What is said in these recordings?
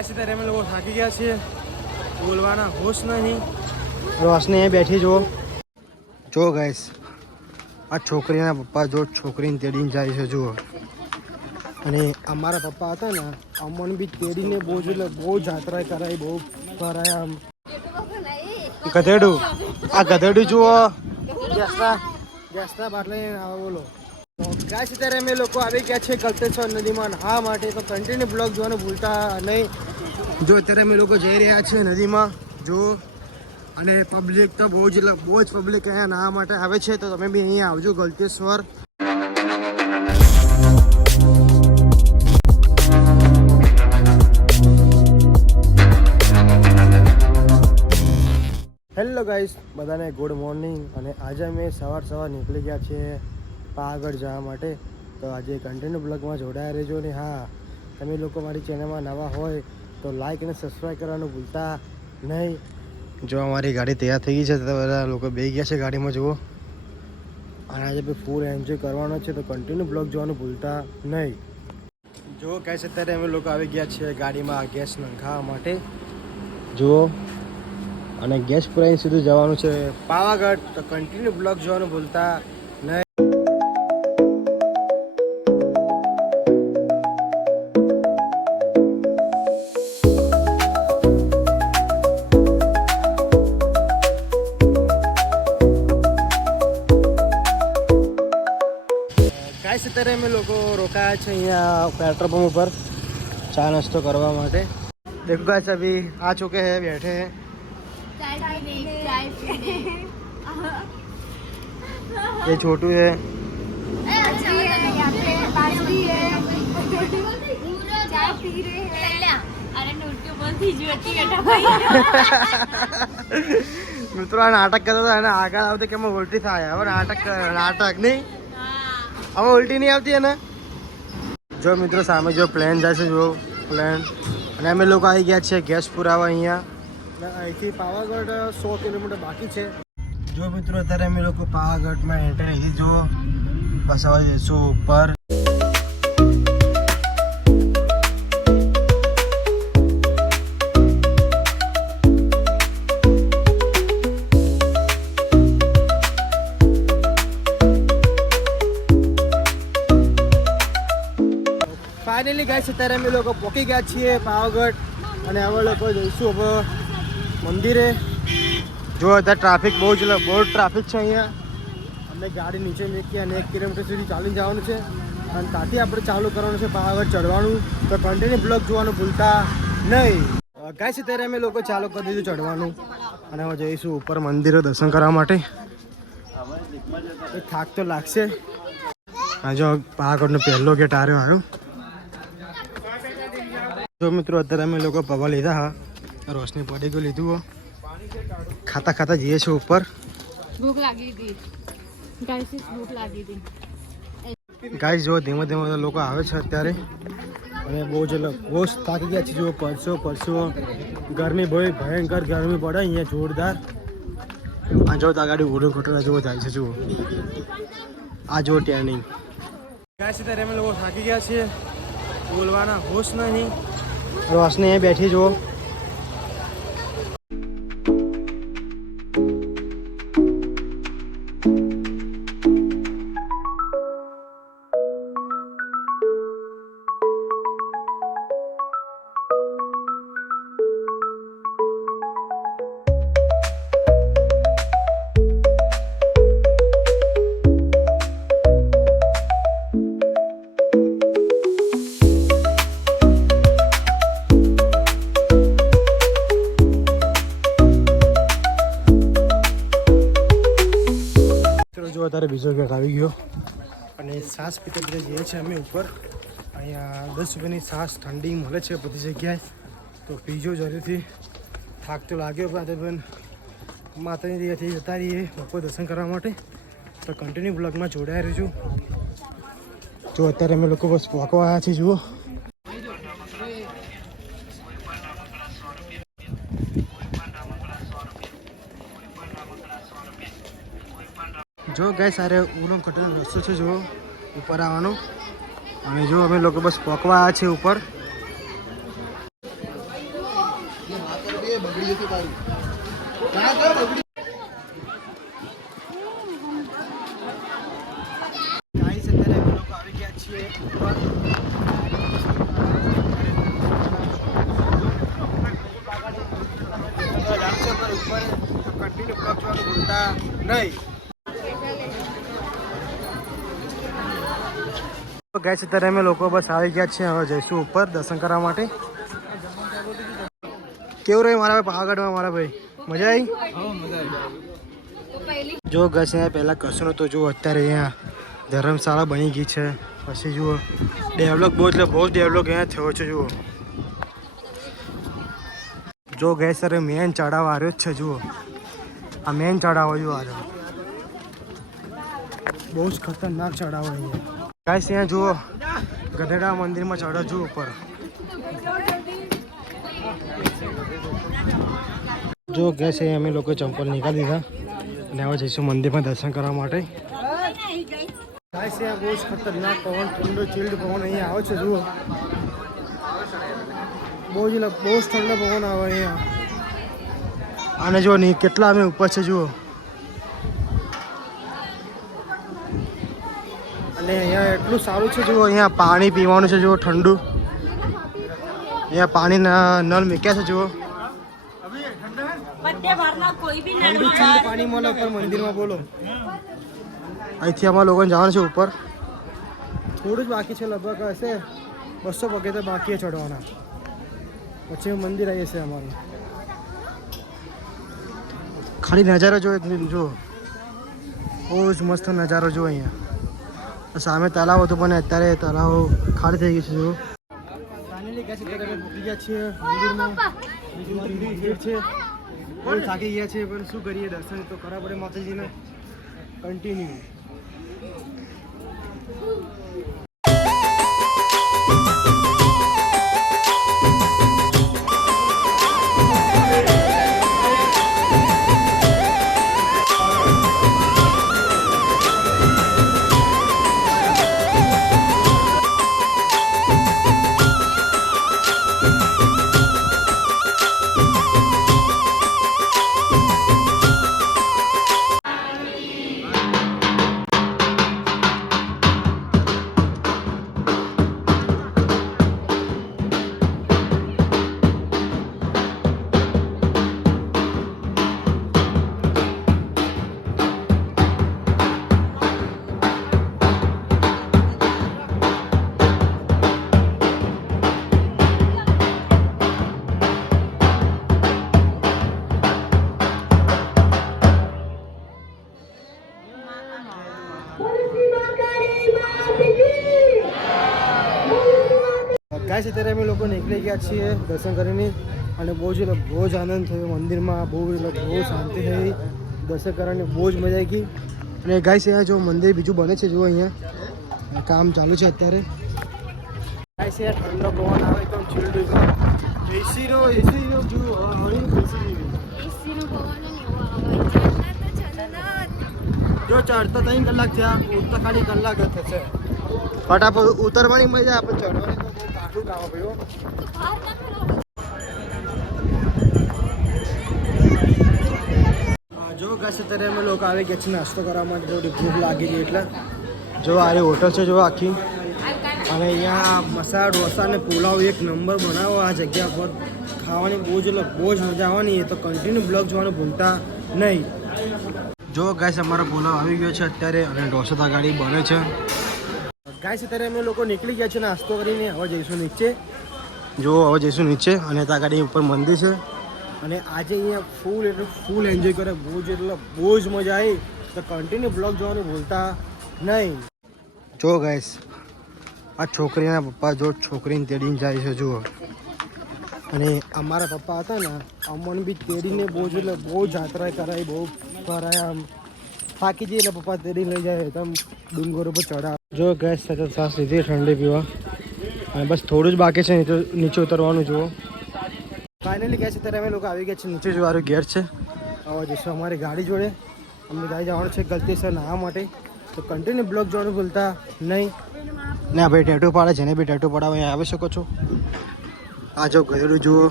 Guys અત્યારે અમે લોકો થાકી ગયા છીએ, બોલવાના હોશ નહીં. રોશની અહીં બેઠી જો ગાઈસ, આ છોકરીના પપ્પા જો છોકરીને તેડીને જાય છે જુઓ. અને અમારા પપ્પા હતા ને, અમને બી તેડીને બહુ જ એટલે બહુ જાત્રા કરાવી, બહુ કરાય. આમ ગધેડું, આ ગધેડું જુઓ, ગેસના બાટલે બોલો. ગાઈસ અત્યારે અમે લોકો આવી ગયા છે ગલતેશ્વર નદીમાં નહાવા માટે, તો કન્ટિન્યુ બ્લોગ જોવાનું ભૂલતા નહીં. જો અત્યારે અમે લોકો જઈ રહ્યા છીએ નદીમાં જો, અને પબ્લિક તો બહુ જ પબ્લિક અહીંયા નહાવા માટે આવે છે, તો તમે બી અહીંયા આવજો ગલતેશ્વર. હેલો ગાઈસ, બધાને ગુડ મોર્નિંગ. અને આજે અમે સવાર નીકળી ગયા છીએ પાવાગઢ જવા માટે. તો આજે કન્ટિન્યુ બ્લોગમાં જોડાયા રહેજો. ને હા, તમે લોકો મારી ચેનલમાં નવા હોય તો લાઈક અને સબસ્ક્રાઈબ કરવાનું ભૂલતા નહીં. જો અમારી ગાડી તૈયાર થઈ ગઈ છે, તો બધા લોકો બેસી ગયા છે ગાડીમાં જુઓ. અને આજે બી ફૂલ એન્જોય કરવાનો છે, તો કન્ટિન્યુ બ્લોગ જોવાનું ભૂલતા નહીં. જો ગાઈસ અત્યારે અમે લોકો આવી ગયા છીએ ગાડીમાં ગેસ નંખાવા માટે જુઓ. અને ગેસ પુરાઈને સીધું જવાનું છે પાવાગઢ, તો કન્ટિન્યુ બ્લોગ જોવાનું ભૂલતા નહીં. ગાઈસ અત્યારે અમે લોકો રોકાયા છે અહીંયા પેટ્રોલ પંપ ઉપર ચા નાસ્તો કરવા માટે. देखो गाइस, अभी आ चुके हैं, बैठे हैं. ये छोटू है, મિત્રો આ નાટક કરતો હતો અને આગળ આવતે કે ઉલટી થાય. હવે નાટક નહીં, હવે ઉલટી નહીં આવતી એને. જો મિત્રો સામે જો પ્લેન જાય છે, જો પ્લેન. અને અમે લોકો આવી ગયા છીએ ગેસ પુરાવા અહીંયા. અહીંથી પાવાગઢ 100 કિલોમીટર બાકી છે. જો મિત્રો અત્યારે અમે લોકો પાવાગઢમાં એન્ટ્રી લીધી. જો બસ હવે જઈશું ઉપર. ફાઇનલી ગાઈસ અત્યારે અમે લોકો પહોંચી ગયા છીએ પાવાગઢ. અને અમે લોકો જઈશું હવે મંદિરે. જો અત્યારે ટ્રાફિક બહુ ટ્રાફિક છે અહીંયા. અમે ગાડી નીચે મૂકી અને 1 કિલોમીટર સુધી ચાલીને જવાનું છે, અને ત્યાંથી આપણે ચાલુ કરવાનું છે પાવાગઢ ચડવાનું. તો કન્ટિન્યુ બ્લોગ જોવાનું ભૂલતા નહીં. ગાઈસ અત્યારે અમે લોકો ચાલુ કરી દીધું ચડવાનું, અને હવે જઈશું ઉપર મંદિરે દર્શન કરવા માટે. થાક તો લાગશે. આ જો પાવાગઢનો પહેલો ગેટ આવ્યો. જો મિત્રો અત્યારે અમે લોકો પવા લીધા હા, રોશની પડી ગયું લીધું. ખાતા જઈએ છીએ ઉપર. ભૂખ લાગી હતી ગાઈસ. જો ધીમે લોકો આવે છે અત્યારે, અને બહુ થાકી ગયા છે. જો પરસો ગરમી ભયંકર ગરમી પડે અહીંયા જોરદાર. આ જો આ ગાડી ઓઢો ખોટલા જેવો જાય છે. જુઓ આ જો ટ્રેનિંગ. ગાઈસ અત્યારે અમે લોકો થાકી ગયા છીએ, બોલવાના હોશ નહીં. રોશની અહીં બેઠી જુઓ. જો અત્યારે બીજો ગેટ આવી ગયો, અને છાશ પીતે જઈએ છીએ અમે ઉપર. અહીંયા 10 રૂપિયાની છાશ ઠંડી મળે છે બધી જગ્યાએ, તો પીજો જરૂરથી. થાક તો લાગ્યો, પણ માતાની દયાથી જતા રહીએ બપોર દર્શન કરવા માટે. તો કન્ટિન્યુ બ્લોગમાં જોડાયા રહેજો. જો અત્યારે અમે લોકો બસ પહોંચવા આવ્યા છીએ. જુઓ જો ગાઈસ, સારે ઉલમ કટનો રસ્તો છે જો ઉપર આવવાનો. અને જો અમે લોકો બસ પહોંચવા આવ્યા છીએ ઉપર. બગડી જશે તારું. ના તો બગડી. ગાઈસ અત્યારે અમે લોકો આવી ગયા છીએ ઉપર. કન્ટિન્યુ બ્લોગ જોવાનું ભૂલતા નહીં. ગાઈસ અત્યારે અમે લોકો બસ આવી ગયા છીએ. હવે જઈશું ઉપર દર્શન કરવા માટે. કેવું રહ્યું મારા ભાઈ પાવાગઢમાં? મારા ભાઈ મજા આવી? જો ગાઈસ અહીંયા પહેલાં કશું નહોતું. જુઓ અત્યારે અહીંયા ધર્મશાળા બની ગઈ છે. પછી જુઓ ડેવલપ બહુ એટલે બહુ ડેવલપ અહીંયા થયો છે. જુઓ જો ગાઈસ સર મેન ચઢાવ આવ્યો જ છે. જુઓ આ મેન ચઢાવો જુઓ આવ્યો. બહુ જ ખતરનાક ચઢાવો અહીંયા. ગાઈસ અહીંયા જુઓ ગઢડા મંદિરમાં ચઢો જુઓ ઉપર. જો ગેસ અહીંયા અમે લોકો ચંપલ નીકાળી દીધા અને હવે જઈશું મંદિરમાં દર્શન કરવા માટે. ગાઈસ અહીંયા બહુ જ ખતરનાક પવન, ઠંડો ચિલ્ડ પવન અહીંયા આવે છે. જુઓ બહુ જ ઠંડો પવન આવે અહીંયા. અને જુઓ નહીં કેટલા અમે ઉપર છે. જુઓ અને અહીંયા એટલું સારું છે. જુઓ અહીંયા પાણી પીવાનું છે. જુઓ ઠંડુ. અહીંયા પાણીના નળ મૂક્યા છે. જુઓ ઠંડુ ચીલ્ડ પાણી મળે ઉપર મંદિરમાં. બોલો અહીંથી અમારા લોકોને જવાનું છે ઉપર. થોડું જ બાકી છે. લગભગ હશે 200 પગે તો બાકી ચડવાના. પછી મંદિર આવી જશે અમારું. ખાલી નજારો જો જો બહુ જ મસ્ત નજારો જો અહીંયા. સામે તળાવ હતું પણ અત્યારે તળાવ ખાલી થઈ ગયું છે. જો ફાઇનલી ગયા છે મૂકી ગયા છીએ મંદિરમાં. બીજું મારી ભીડ છે. બહુ થાકી ગયા છે પણ શું કરીએ, દર્શન તો કરવા પડે માતાજીને. કન્ટિન્યુ ગાઈસ અત્યારે અમે લોકો નીકળી ગયા છીએ દર્શન કરીને. અને બહુ જ આનંદ થયો મંદિરમાં. બહુ શાંતિ થઈ. દર્શન કરવાની બહુ જ મજા આવી ગઈ. અને ગાઈસ અહીંયા જો મંદિર બીજું બને છે. જુઓ અહીંયા કામ ચાલુ છે અત્યારે. ગાઈસ અહીંયા ઠંડો પવન આવે એકદમ ચિલ્ડ. એસીનો જુઓ જો ચડતા 3 કલાક થયા. ઉતરતા ખાલી કલાક જ થશે. ફટાફટ ઉતરવાની મજા આપણે ચડવાની તો બહુ કાઠું કામ ભાઈઓ. જો ગાઈસ અત્યારે અમે લોકો આવી ગયા છીએ નાસ્તો કરવા માટે. થોડી ભૂખ લાગી ગઈ એટલે જો આ હોટલ છે. જો આખી. અને અહીંયા મસાલા ઢોસા અને પુલાવ એક નંબર બનાવો આ જગ્યા પર. ખાવાની બહુ જ મજા આવવાની. તો કન્ટિન્યુ બ્લોગ જોવાનું ભૂલતા નહીં. જો ગાઈસ અમારો પુલાવ આવી ગયો છે અત્યારે અને ઢોસા તો ગાડી બને છે. ગાઈસ અત્યારે અમે લોકો નીકળી ગયા છે નાસ્તો કરીને. હવે જઈશું નીચે. જો હવે જઈશું નીચે અને ત્યાં ગાડી ઉપર મંદિર છે. અને આજે અહીંયા ફૂલ એન્જોય કરે. બહુ જ મજા આવી. તો કન્ટિન્યુ બ્લોગ જોવાનું ભૂલતા નહીં. જો ગાઈસ આ છોકરીના પપ્પા જો છોકરીને તેડીને જાય છે. જુઓ અને અમારા પપ્પા હતા ને અમને બી તેડીને બહુ જાત્રા કરાવી. બહુ ફરાયા. આમ થાકી જઈએ એટલે પપ્પા તેડીને લઈ જાય. એકદમ ડુંગર ઉપર ચઢાવ. જો ગેસ સતત સાસ લીધી ઠંડી પીવા. અને બસ થોડું જ બાકી છે નીચે ઉતરવાનું. જુઓ ફાઇનલી ગેસ અત્યારે અમે લોકો આવી ગયા છે નીચે. જોવાનું ગેટ છે. હવે જઈશું અમારી ગાડી જોડે. અમને ગાડી જવાનું છે ગલતીસર નાહવા માટે. તો કન્ટિન્યુ બ્લોગ જોવાનું ભૂલતા નહીં. ના ભાઈ ટેટુ પાડે. જેને બી ટેટુ પાડાવે અહીંયા આવી શકો છો. આ જો ગધેડું જુઓ.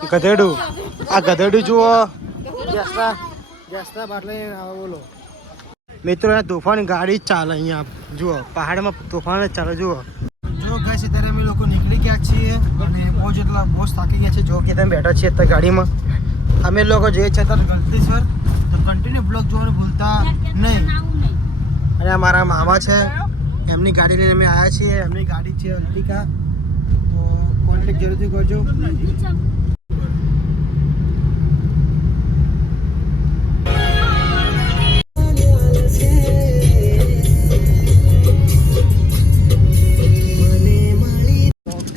ગધેડું આ ગધેડું જુઓ ગેસના બાટલે આવે બોલો મિત્રો આ તોફાન ગાડી જ ચાલે અહીંયા જુઓ પહાડમાં તોફાન જ ચાલે જુઓ જો ગાઈસ અત્યારે અમે લોકો નીકળી ગયા છીએ અને બહુ જ એટલા બહુ થાકી ગયા છે જો કે તમે બેઠા છીએ અત્યારે ગાડીમાં અમે લોકો જઈએ છીએ અત્યારે ગલતેશ્વર તો કન્ટિન્યુ બ્લોગ જોવાનું ભૂલતા નહીં અને આ મારા મામા છે એમની ગાડી લઈને અમે આવ્યા છીએ એમની ગાડી છે અંતિકા તો કોન્ટેક્ટ જરૂરથી કરજો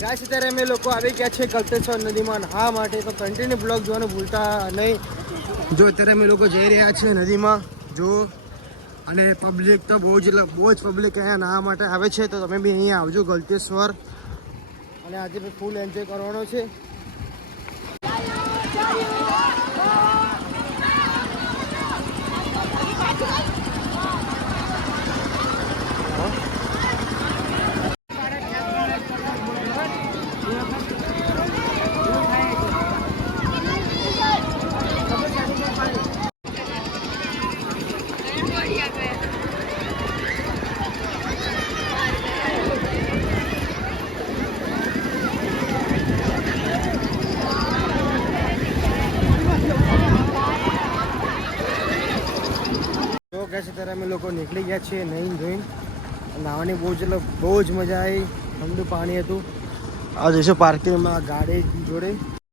ગાઈસ અત્યારે અમે લોકો આવી ગયા છે ગલતેશ્વર નદીમાં નહાવા માટે તો કન્ટિન્યુ બ્લોગ જોવાનું ભૂલતા નહીં જો અત્યારે અમે લોકો જઈ રહ્યા છીએ નદીમાં જો અને પબ્લિક તો બહુ જ પબ્લિક અહીંયા નહાવા માટે આવે છે તો તમે બી અહીંયા આવજો ગલતેશ્વર અને આજે બી ફૂલ એન્જોય કરવાનો છે અત્યારે અમે લોકો નીકળી ગયા છીએ નહીં જોઈને નાવાની બહુ જ મજા આવી ઠંડુ પાણી હતું આ જઈશું પાર્કિંગમાં ગાડી જોડે